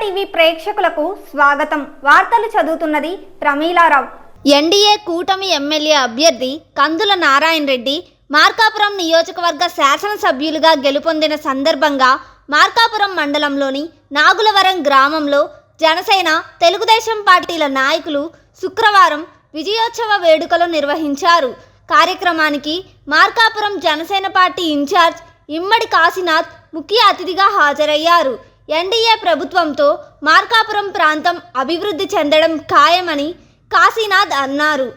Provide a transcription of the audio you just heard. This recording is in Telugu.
టీవీ ప్రేక్షకులకు స్వాగతం. వార్తలు చదువుతున్నది ప్రమీలారావు. ఎన్డీఏ కూటమి ఎమ్మెల్యే అభ్యర్థి కందుల నారాయణ రెడ్డి మార్కాపురం నియోజకవర్గ శాసనసభ్యులుగా గెలుపొందిన సందర్భంగా మార్కాపురం మండలంలోని నాగులవరం గ్రామంలో జనసేన తెలుగుదేశం పార్టీల నాయకులు శుక్రవారం విజయోత్సవ వేడుకలు నిర్వహించారు. కార్యక్రమానికి Markapuram Janasena party in charge Immadi Kasinath ముఖ్య అతిథిగా హాజరయ్యారు. ఎన్డీఏ ప్రభుత్వంతో మార్కాపురం ప్రాంతం అభివృద్ధి చెందడం ఖాయమని కాశీనాథ్ అన్నారు.